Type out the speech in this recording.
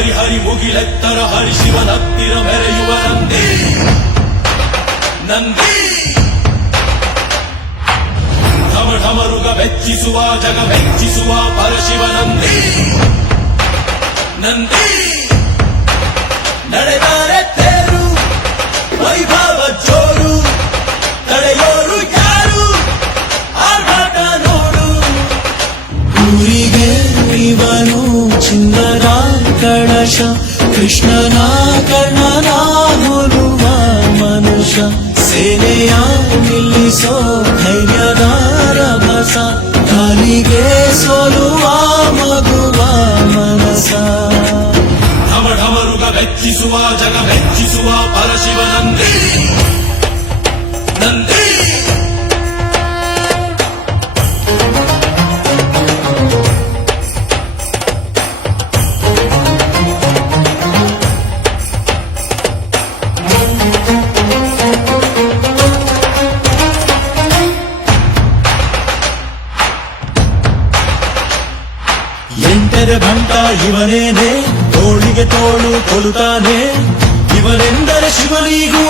ಹರಿ ಹರಿ ಮುಗಿಲೆತ್ತರ ಹರಿ ಶಿವನತ್ತಿರ ಮೆರೆಯುವ ನಂದಿ ನಂದಿ ಢಮ ಢಮರುಗ ಮೆಚ್ಚಿಸುವ ಜಗ ಮೆಚ್ಚಿಸುವ ಪರಶಿವ ನಂದಿ ನಂದಿ ನಡೆದಾರೆ ತೇರು ವೈಭವ ಜೋರು ತಡೆಯೋರು ಯಾರು ಆರ್ಭಟ ನೋಡು ಊರಿಗೆ ಇವನು ಚಿನ್ನದ ಕಳಶ ಕೃಷ್ಣನ ಕರ್ಣನ ಹೋಲುವ ಮನುಷ್ಯ ಸೇನೆಯ ನಿಲ್ಲಿಸೋ ಧೈರ್ಯದ ರಭಸ ಕಾಲಿಗೆ ಸೋಲುವ ಮಗುವ ಮನಸ ಢಮ ಢಮರುಗ ಮೆಚ್ಚಿಸುವ ಜಗ ಮೆಚ್ಚಿಸುವ ಪರಶಿವ ನಂದಿ ನಂದಿ ಎಂಟರ ಭಂಟ ಇವನೇನೆ ತೋಳಿಗೆ ತೋಳು ಕೊಲುತ್ತಾನೆ ಇವನೆಂದರೆ ಶಿವನಿಗೂ